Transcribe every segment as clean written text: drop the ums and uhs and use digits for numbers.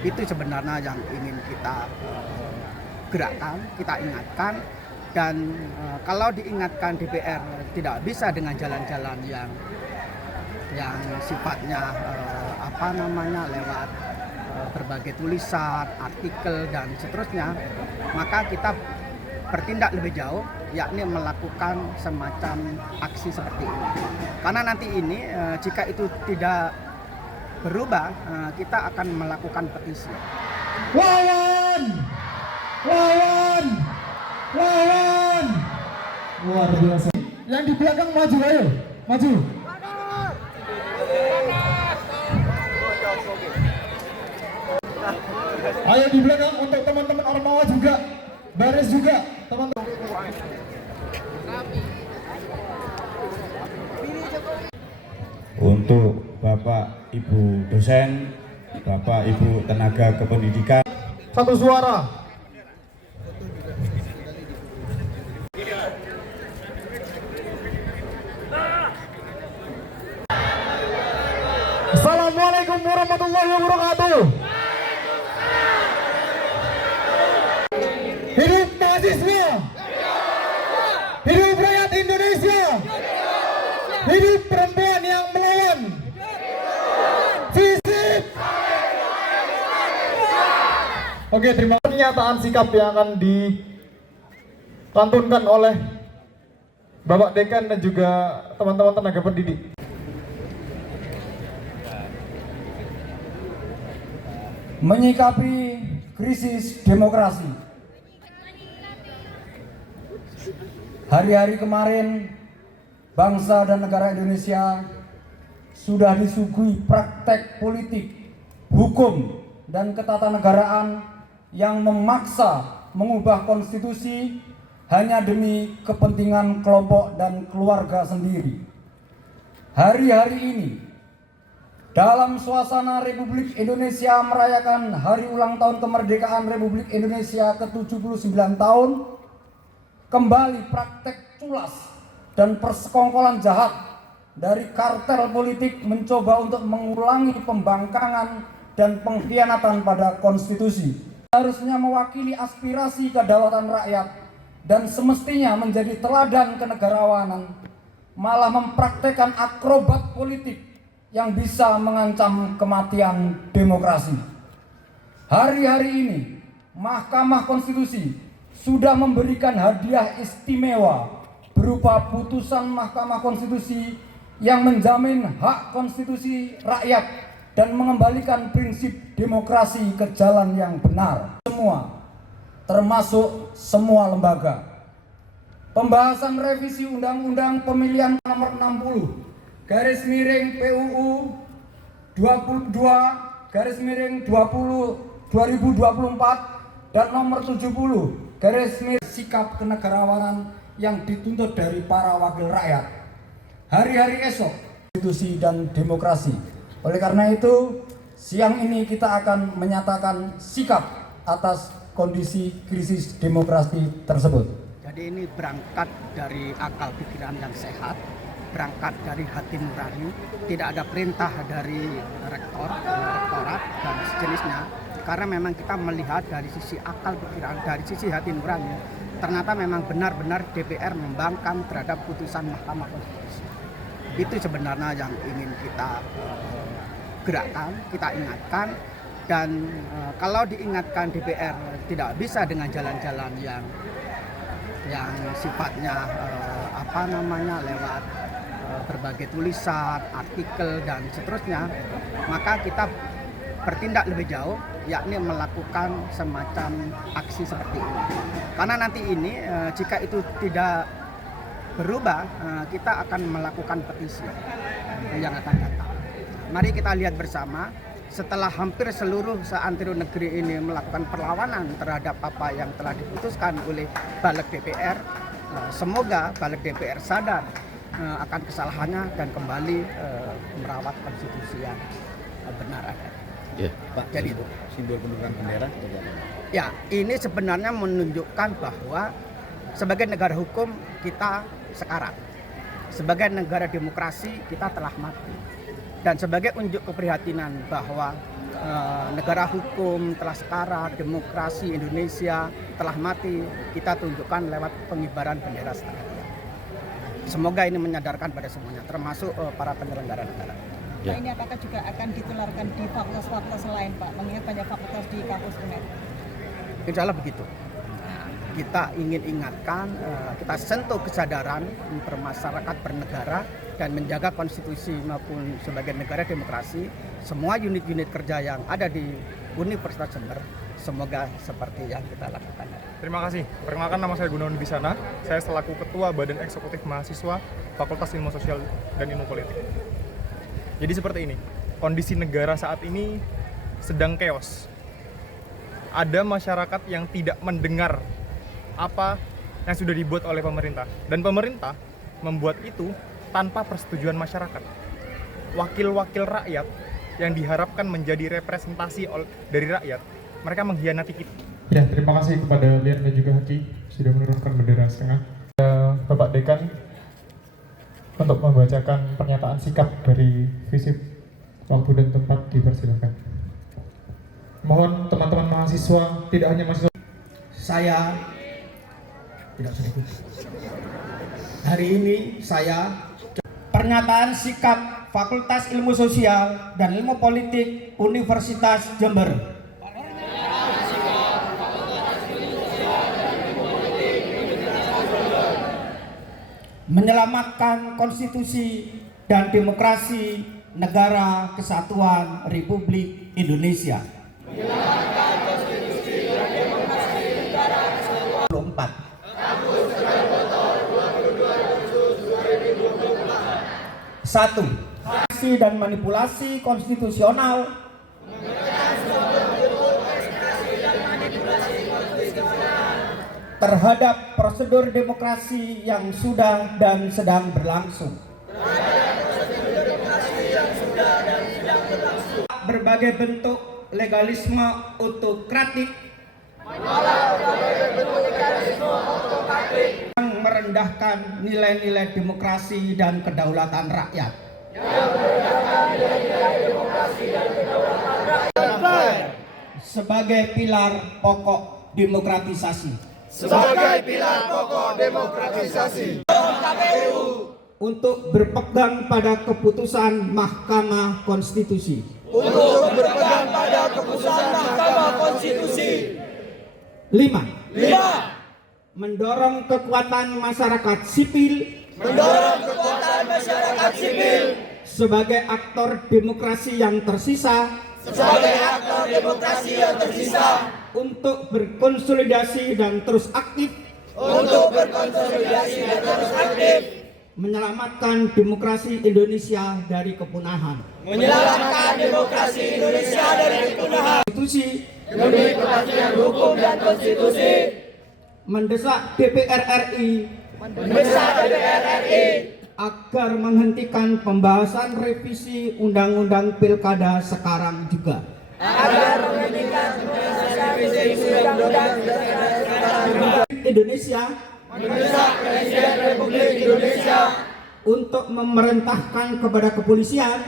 Itu sebenarnya yang ingin kita gerakkan, kita ingatkan. Dan kalau diingatkan DPR tidak bisa dengan jalan-jalan yang sifatnya lewat berbagai tulisan, artikel dan seterusnya, maka kita bertindak lebih jauh, yakni melakukan semacam aksi seperti ini. Karena nanti ini jika itu tidak berubah, kita akan melakukan petisi. Lawan! Lawan! Lawan! Luar biasa. Yang di belakang maju, ayo, maju. Ayo di belakang untuk teman-teman Ormawa juga, baris juga, teman-teman. Untuk Bapak Ibu dosen, Bapak Ibu tenaga kependidikan. Satu suara. Assalamualaikum warahmatullahi wabarakatuh. Hidup mahasiswa. Hidup rakyat Indonesia. Hidup perempuan yang melawan. Fisik. Oke, terima kasih. Pernyataan sikap yang akan dilantunkan oleh Bapak Dekan dan juga teman-teman tenaga pendidik. Menyikapi krisis demokrasi. Hari-hari kemarin, bangsa dan negara Indonesia sudah disuguhi praktek politik, hukum, dan ketatanegaraan yang memaksa mengubah konstitusi hanya demi kepentingan kelompok dan keluarga sendiri. Hari-hari ini, dalam suasana Republik Indonesia merayakan hari ulang tahun kemerdekaan Republik Indonesia ke-79 tahun, kembali praktek culas dan persekongkolan jahat dari kartel politik mencoba untuk mengulangi pembangkangan dan pengkhianatan pada konstitusi. Harusnya mewakili aspirasi kedaulatan rakyat dan semestinya menjadi teladan kenegarawanan, malah mempraktekkan akrobat politik yang bisa mengancam kematian demokrasi. Hari-hari ini, Mahkamah Konstitusi sudah memberikan hadiah istimewa berupa putusan Mahkamah Konstitusi yang menjamin hak konstitusi rakyat dan mengembalikan prinsip demokrasi ke jalan yang benar. Semua, termasuk semua lembaga. Pembahasan revisi Undang-Undang Pemilihan Nomor 60 garis miring PUU 22 garis miring 2024 dan nomor 70 garis miring sikap kenegarawanan yang dituntut dari para wakil rakyat. Hari-hari esok, konstitusi dan demokrasi. Oleh karena itu, siang ini kita akan menyatakan sikap atas kondisi krisis demokrasi tersebut. Jadi ini berangkat dari akal pikiran yang sehat, berangkat dari hati nurani, tidak ada perintah dari rektorat dan sejenisnya, karena memang kita melihat dari sisi akal pikiran, dari sisi hati nurani, ternyata memang benar-benar DPR membangkang terhadap putusan Mahkamah Konstitusi. Itu sebenarnya yang ingin kita gerakkan, kita ingatkan. Dan kalau diingatkan DPR tidak bisa dengan jalan-jalan yang sifatnya lewat berbagai tulisan, artikel dan seterusnya, maka kita bertindak lebih jauh, yakni melakukan semacam aksi seperti ini. Karena nanti ini jika itu tidak berubah, kita akan melakukan petisi yang akan datang. Mari kita lihat bersama, setelah hampir seluruh seantero negeri ini melakukan perlawanan terhadap apa yang telah diputuskan oleh Balik DPR, semoga Balik DPR sadar akan kesalahannya dan kembali merawat konstitusi yang benar ada. Ya, Pak. Jadi itu Simbol penurunan bendera. ya, ini sebenarnya menunjukkan bahwa sebagai negara hukum kita sekarat, sebagai negara demokrasi kita telah mati, dan sebagai unjuk keprihatinan bahwa negara hukum telah sekarat, demokrasi Indonesia telah mati, kita tunjukkan lewat pengibaran bendera setengah tiang. Semoga ini menyadarkan pada semuanya, termasuk para penyelenggara negara. Nah, ini apakah juga akan ditularkan di fakultas-fakultas lain, Pak? Mengingat banyak fakultas di kampus UNER. Insya Allah begitu. Kita ingin ingatkan, kita sentuh kesadaran bermasyarakat bernegara dan menjaga konstitusi maupun sebagai negara demokrasi. Semua unit-unit kerja yang ada di Universitas Jember, semoga seperti yang kita lakukan. Terima kasih. Perkenalkan, nama saya Gunawan Bisana. Saya selaku Ketua Badan Eksekutif Mahasiswa Fakultas Ilmu Sosial dan Ilmu Politik. Jadi seperti ini, kondisi negara saat ini sedang chaos. Ada masyarakat yang tidak mendengar apa yang sudah dibuat oleh pemerintah, dan pemerintah membuat itu tanpa persetujuan masyarakat. Wakil-wakil rakyat yang diharapkan menjadi representasi dari rakyat, mereka mengkhianati kita. Ya, terima kasih kepada Lian dan juga Haki sudah menurunkan bendera setengah. Bapak Dekan untuk membacakan pernyataan sikap dari FISIP, waktu dan tempat dipersilakan. Mohon teman-teman mahasiswa, tidak hanya mahasiswa. Saya tidak sedikit. Hari ini saya pernyataan sikap Fakultas Ilmu Sosial dan Ilmu Politik Universitas Jember. Menyelamatkan konstitusi dan demokrasi Negara Kesatuan Republik Indonesia. Menyelamatkan konstitusi dan demokrasi Negara Kesatuan 24. Satu, aksi dan manipulasi konstitusional terhadap prosedur demokrasi yang sudah dan sedang berlangsung. Berbagai bentuk legalisme autokratik yang merendahkan nilai-nilai demokrasi dan kedaulatan rakyat. Sebagai pilar pokok demokratisasi. Untuk berpegang pada keputusan Mahkamah Konstitusi. Lima. Mendorong kekuatan masyarakat sipil. Sebagai aktor demokrasi yang tersisa. Untuk berkonsolidasi dan terus aktif. Menyelamatkan demokrasi Indonesia dari kepunahan. Konstitusi. Demi kepastian hukum dan konstitusi. Mendesak DPR RI agar menghentikan pembahasan revisi Undang-Undang Pilkada sekarang juga. Indonesia mendesak Presiden Republik Indonesia untuk memerintahkan kepada kepolisian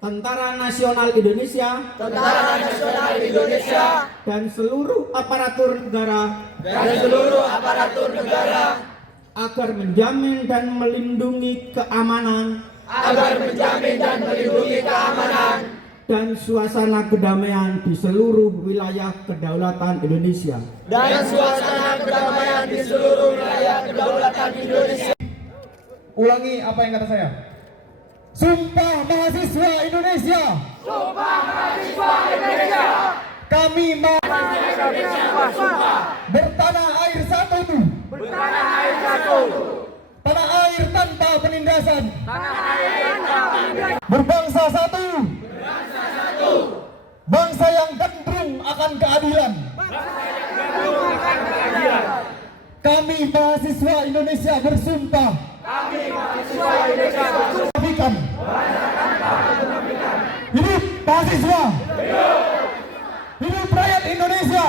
Tentara Nasional Indonesia dan seluruh aparatur negara agar menjamin dan melindungi keamanan dan suasana kedamaian di seluruh wilayah kedaulatan Indonesia. Ulangi apa yang kata saya. Sumpah mahasiswa Indonesia. Kami bertanah air satu. Tanah air tanpa penindasan. Berbangsa satu. Bangsa yang gandrung akan keadilan. Kami mahasiswa Indonesia bersumpah. Hidup mahasiswa. Hidup rakyat Indonesia.